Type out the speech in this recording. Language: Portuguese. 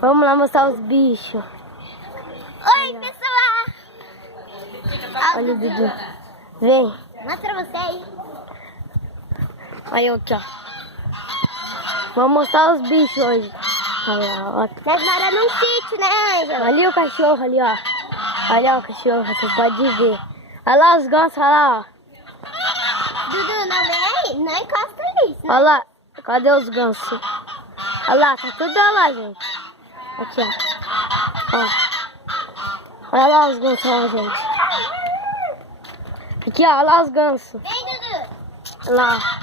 Vamos lá mostrar os bichos. Oi, pessoal! Olha o Dudu. Vem. Mostra você aí. Aí, aqui, ó. Vamos mostrar os bichos hoje. Olha lá, ó. Nós moramos num sítio, né, Ângela? Ali o cachorro, ali, ó. Olha o cachorro, você pode ver. Olha lá os gansos, olha lá, ó. Dudu, não vem aí. Não encosta nisso. Olha lá, cadê os gansos? Olha lá, tá tudo lá, gente. Aqui, ó. Ó. Olha lá os gansos, ó, gente. Aqui, ó, olha lá os gansos. Vem, Dudu. Olha lá.